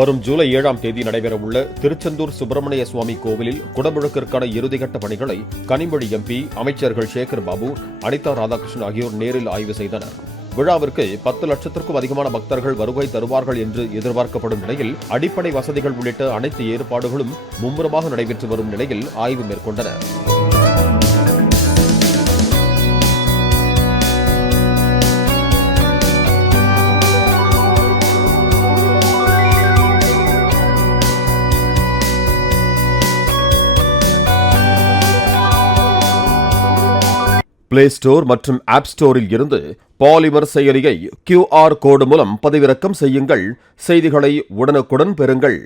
வரும் ஜூலை 7ஆம் தேதி நடைபெறவுள்ள திருச்செந்தூர் சுப்பிரமணிய சுவாமி கோவிலில் குடமுழுக்கிற்கான இறுதிக்கட்ட பணிகளை கனிமொழி எம்பி, அமைச்சர்கள் சேகர் பாபு, அனிதா ராதாகிருஷ்ணன் ஆகியோர் நேரில் ஆய்வு செய்தனர். விழாவிற்கு 10 லட்சத்திற்கும் அதிகமான பக்தர்கள் வருகை தருவார்கள் என்று எதிர்பார்க்கப்படும் நிலையில் அடிப்படை வசதிகள் உள்ளிட்ட அனைத்து ஏற்பாடுகளும் மும்முரமாக நடைபெற்று வரும் நிலையில் ஆய்வு மேற்கொண்டனர். பிளே ஸ்டோர் மற்றும் ஆப் ஸ்டோரில் இருந்து பாலிமர் செயலியை QR கோடு மூலம் பதிவிறக்கம் செய்யுங்கள். செய்திகளை உடனுக்குடன் பெறுங்கள்.